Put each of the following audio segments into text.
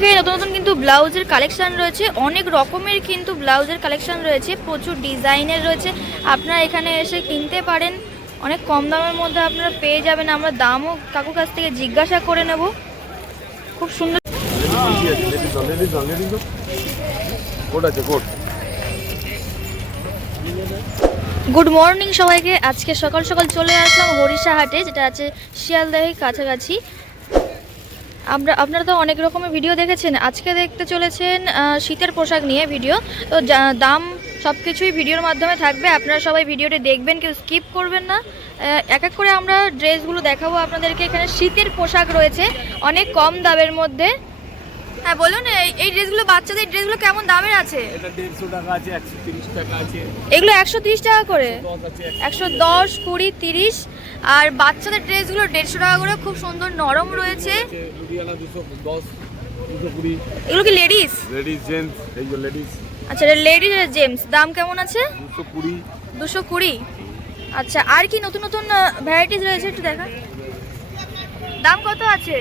এখানে নতুন নতুন কিন্তু ব্লাউজের কালেকশান রয়েছে। অনেক রকমের কিন্তু ব্লাউজের কালেকশান রয়েছে। প্রচুর ডিজাইনের রয়েছে। আপনারা এখানে এসে কিনতে পারেন। অনেক কম দামের মধ্যে আপনারা পেয়ে যাবেন। আমরা দামও কাকুর কাছ থেকে জিজ্ঞাসা করে নেব। খুব সুন্দর গুড মর্নিং সবাইকে। আজকে সকাল সকাল চলে আসলাম হরিষা হাটে যেটা আছে শিয়ালদাহের কাছাকাছি। আমরা আপনারা তো অনেক রকমের ভিডিও দেখেছেন। আজকে দেখতে চলেছেন শীতের পোশাক নিয়ে ভিডিও তো দাম সব কিছুই ভিডিওর মাধ্যমে থাকবে। আপনারা সবাই ভিডিওটি দেখবেন কেউ স্কিপ করবেন না। এক এক করে আমরা ড্রেসগুলো দেখাবো আপনাদেরকে। এখানে শীতের পোশাক রয়েছে অনেক কম দামের মধ্যে। হ্যাঁ বলুন এই- এই ড্রেসগুলো বাচ্চাদের ড্রেসগুলো কেমন দামের আছে? এগুলো একশো তিরিশ টাকা করে? একশো দশ কুড়ি তিরিশ। আর বাচ্চাদের ড্রেসগুলো দেড়শো টাকা করে খুব সুন্দর নরম রয়েছে। এগুলো কি লেডিস লেডিস জেন্টস এই যে লেডিস আচ্ছা লেডিস জেমস দাম কেমন আছে? দুশো কুড়ি। দুশো কুড়ি। আচ্ছা আর কি নতুন নতুন ভ্যারাইটিস রয়েছে একটু দেখা? দাম কত আছে?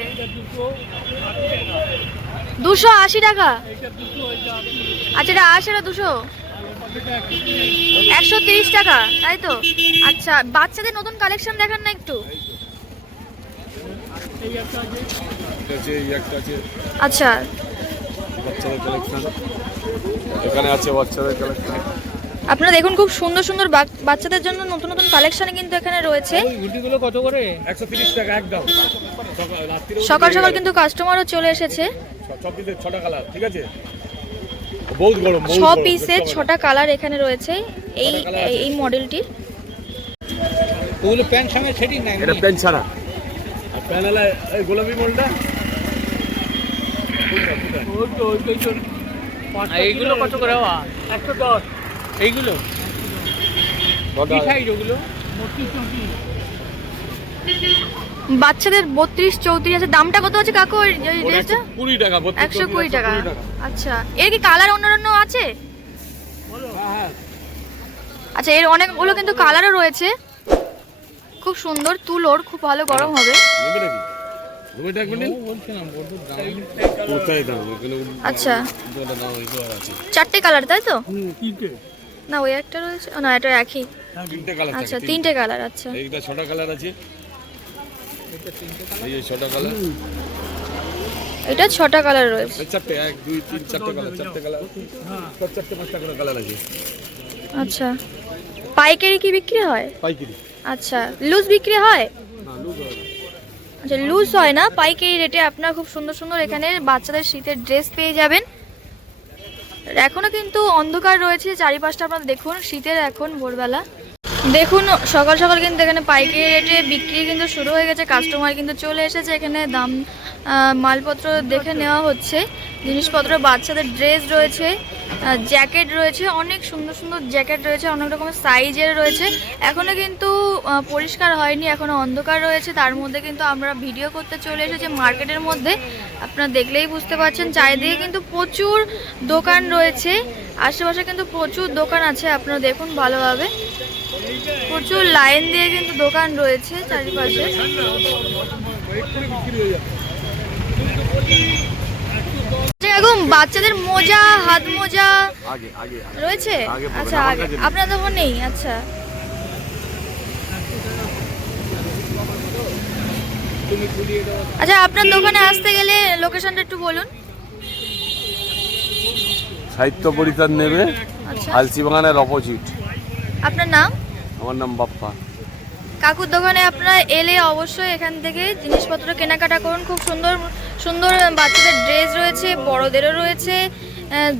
দুশো আশি টাকা। আচ্ছা এটা আশি এটা দুশো? একশো তিরিশ টাকা, তাই তো? আচ্ছা বাচ্চাদের নতুন কালেকশন দেখান না একটু। আচ্ছা। বাচ্চাদের কালেকশন এখানে আছে বাচ্চাদের কালেকশন আপনারা দেখুন খুব সুন্দর সুন্দর বাচ্চাদের জন্য নতুন নতুন কালেকশন কিন্তু এখানে রয়েছে। সকাল সকাল। কিন্তু কাস্টমারও চলে এসেছে। সব কালার ঠিক আছে? ছ পিসের ছটা কালার এখানে রয়েছে। এই। এই মডেলটির ওগুলো প্যান্ট সঙ্গে সেটিং নাই। এটা প্যান্ট ছাড়া। আর প্যান্ট আলা এই গোলাপি মোলটা। এইগুলো কত করে বাবা একশো দশ। এইগুলো? কি সাইজ ওগুলো? বাচ্চাদের বত্রিশ চৌত্রিশ আছে দামটা কত আছে কাকু ওই ড্রেসটা 120 টাকা একশো কুড়ি টাকা। আচ্ছা এর কি কালার অন্যান্য আছে? হ্যাঁ হ্যাঁ। আচ্ছা এর অনেকগুলো কিন্তু কালারও রয়েছে। খুব সুন্দর তুলোর খুব ভালো গরম হবে। আচ্ছা। দুটো দাম এই তো আছে। চারটে কালার তাই তো? তিনটে। না ওই একটা রয়েছে। ও, না এটা একই। আচ্ছা তিনটে। কালার আচ্ছা। এইটা ছটা কালার আছে। এই যে ছটা কালার এটা ছটা কালার রয়েছে। চারটে এক দুই তিন চারটে কালার চারটে কালার চারটে পাঁচটা করে কালার আছে। আচ্ছা। পাইকারি কি বিক্রি হয়? পাইকারি। আচ্ছা লুজ বিক্রি হয়। আচ্ছা লুজ হয় না। পাইকারি রেটে আপনারা খুব সুন্দর সুন্দর এখানে বাচ্চাদের শীতের ড্রেস পেয়ে যাবেন। এখনও কিন্তু অন্ধকার রয়েছে চারিপাশটা আপনারা দেখুন শীতের এখন ভোরবেলা। দেখুন, সকাল সকাল কিন্তু এখানে পাইকারি রেটে বিক্রি কিন্তু শুরু হয়ে গেছে কাস্টমার কিন্তু চলে এসেছে, এখানে দাম মালপত্র দেখে নেওয়া হচ্ছে, জিনিসপত্র, বাচ্চাদের ড্রেস রয়েছে জ্যাকেট রয়েছে, অনেক সুন্দর সুন্দর জ্যাকেট রয়েছে, অনেক রকমের সাইজের রয়েছে, এখনও কিন্তু পরিষ্কার হয়নি, এখনও অন্ধকার রয়েছে, তার মধ্যে কিন্তু আমরা ভিডিও করতে চলে এসেছি মার্কেটের মধ্যে, আপনারা দেখলেই বুঝতে পারছেন, চারিদিকে কিন্তু প্রচুর দোকান রয়েছে, আশেপাশে কিন্তু প্রচুর দোকান আছে, আপনারা দেখুন ভালোভাবে। প্রচুর লাইন দিয়ে কিন্তু দোকান রয়েছে চারিপাশে। আচ্ছা, এখন বাচ্চাদের মোজা হাত মোজা। রয়েছে? আচ্ছা আগে। আপনার তখন নেই আচ্ছা। আচ্ছা আপনার দোকানে আসতে গেলে লোকেশনটা একটু বলুন। সাহিত্য পরিষদ নেবে আচ্ছা। আলসি বাগানের অপোজিট আপনার নাম? আমার নাম বাপ্পা। কাকুর দোকানে আপনারা এলে অবশ্যই এখান থেকে জিনিসপত্র কেনাকাটা করুন। খুব সুন্দর সুন্দর বাচ্চাদের ড্রেস রয়েছে বড়দেরও রয়েছে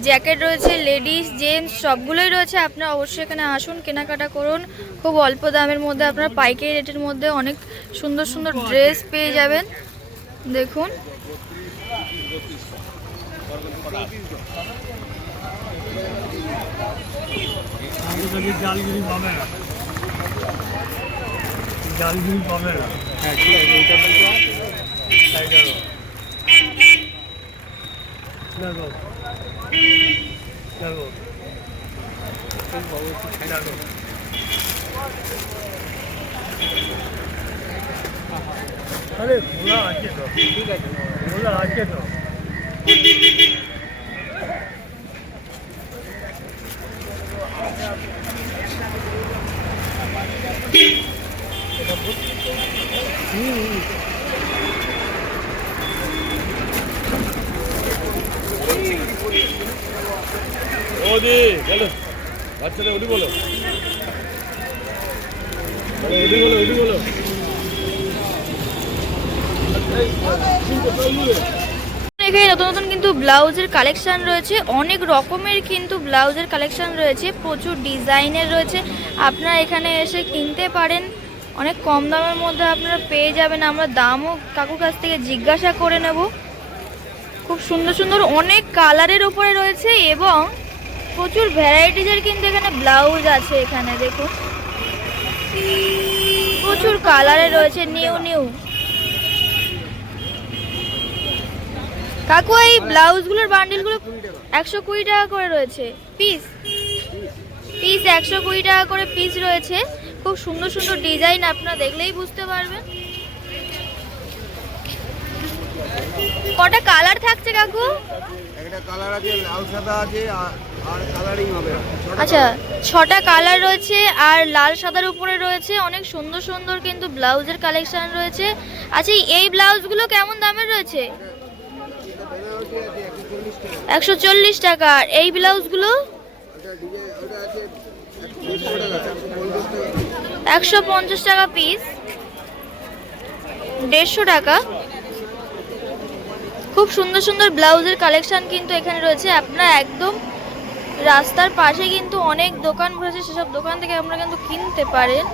জ্যাকেট রয়েছে লেডিস জেন্টস সবগুলোই রয়েছে। আপনারা অবশ্যই এখানে আসুন কেনাকাটা করুন। খুব অল্প দামের মধ্যে আপনারা পাইকারি রেটের মধ্যে অনেক সুন্দর সুন্দর ড্রেস পেয়ে যাবেন। দেখুন। জালগিরি পাবে না জালগিরি পাবে না হ্যাঁ ঠিক আছে ওইটা দেখো দেখো দেখো দেখো আরে খোলা আছে তো ঠিক আছে খোলা আছে তো অদি গেল বাচ্চাটা উঠি বলো উঠি বলো উঠি বলো এখানে নতুন নতুন কিন্তু ব্লাউজের কালেকশান রয়েছে। অনেক রকমের কিন্তু ব্লাউজের কালেকশান রয়েছে। প্রচুর ডিজাইনের রয়েছে। আপনারা এখানে এসে কিনতে পারেন। অনেক কম দামের মধ্যে আপনারা পেয়ে যাবেন। আমরা দামও কাকুর কাছ থেকে জিজ্ঞাসা করে নেব। খুব সুন্দর সুন্দর অনেক কালারের ওপরে রয়েছে এবং প্রচুর ভ্যারাইটিজের কিন্তু এখানে ব্লাউজ আছে এখানে, দেখুন। প্রচুর কালারে রয়েছে, নিউ নিউ। কাকু এই ব্লাউজগুলোর বান্ডিলগুলো একশো কুড়ি টাকা করে রয়েছে। পিস পিস একশো কুড়ি টাকা করে পিস রয়েছে। খুব সুন্দর সুন্দর ডিজাইন আপনারা দেখলেই বুঝতে পারবেন। কটা কালার থাকছে কাকু? একটা কালার আছে লাল সাদা আছে আর- কালারিং হবে। আচ্ছা ছটা কালার রয়েছে আর লাল সাদার উপরে রয়েছে অনেক সুন্দর সুন্দর কিন্তু ব্লাউজের কালেকশন রয়েছে। আচ্ছা এই ব্লাউজগুলো কেমন দামের রয়েছে? একশো চল্লিশ টাকা এই ব্লাউজগুলো? একশো পঞ্চাশ টাকা পিস দেড়শো টাকা। খুব সুন্দর সুন্দর ব্লাউজের কালেকশন কিন্তু এখানে রয়েছে। আপনারা একদম রাস্তার পাশে কিন্তু অনেক দোকান বসেছে সেসব দোকান থেকে আপনারা কিন্তু কিনতে পারেন।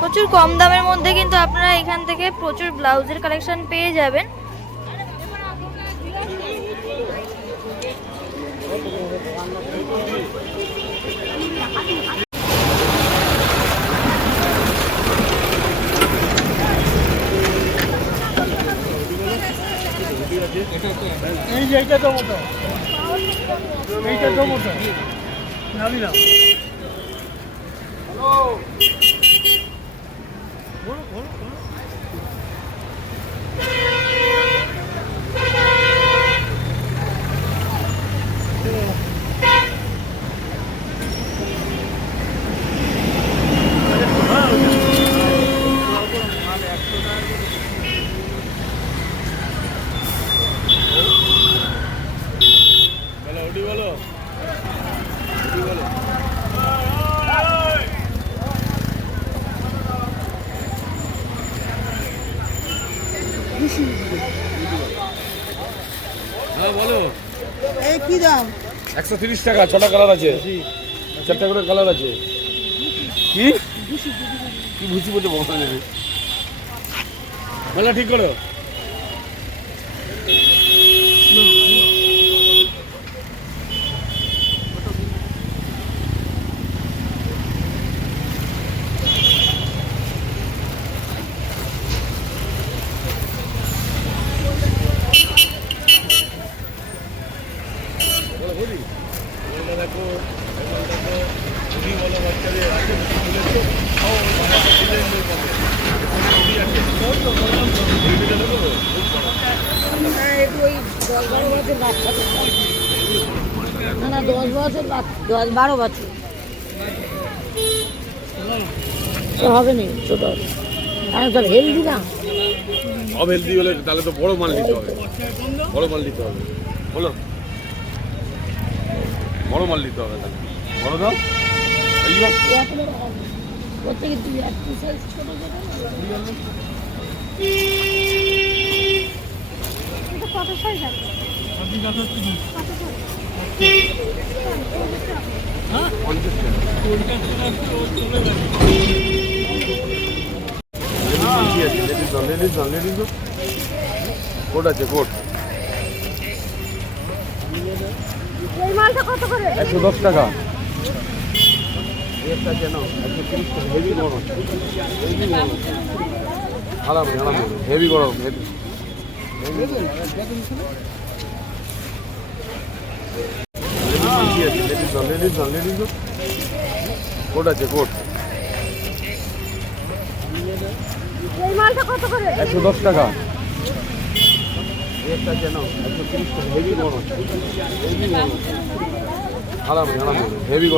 প্রচুর কম দামের মধ্যে কিন্তু আপনারা এখান থেকে প্রচুর ব্লাউজের কালেকশন পেয়ে যাবেন। এই যে এইটা তো এইটা তো নাবি না বলো ওদি বলো হ্যাঁ বলো এই দাম? একশো তিরিশ টাকা, ছটা কালার আছে। চারটা করে কালার আছে। কি? কি ভুসি বলতে বসা নেবে মেলা ঠিক করো বলো বলি এটা দেখো এটা দেখো যদি বলো বাচ্চাদের আছে খুলেছে ও বাচ্চাদের ডিজাইন দিয়ে পাবে যদি আছে তো বললাম তো এইটা দেখো হ্যাঁ, একটু ওই দশ বারো বছর বাচ্চা তো। না না দশ বছর দশ বারো বছর। তো হবে নি ছোট। আমি তো হেলদি না। সব হেলদি হলে তাহলে তো বড় মাল নিতে হবে। বড় মাল নিতে হবে। বলো। বড় মাল নিতে হবে তাহলে। বড় দাও। এই প্রত্যেকে দুই এক সাইজ ছোট ছোট পঞ্চাশ টাকা লেডিস দাও লেডিস দাও লেডিস দাও কোট আছে কোট একশো দশ টাকা হেভি গরম হেভি লেডিস না লেডিস না আছে কোট একশো দশ টাকা একটা কেন একশো তিরিশ টাকা হেভি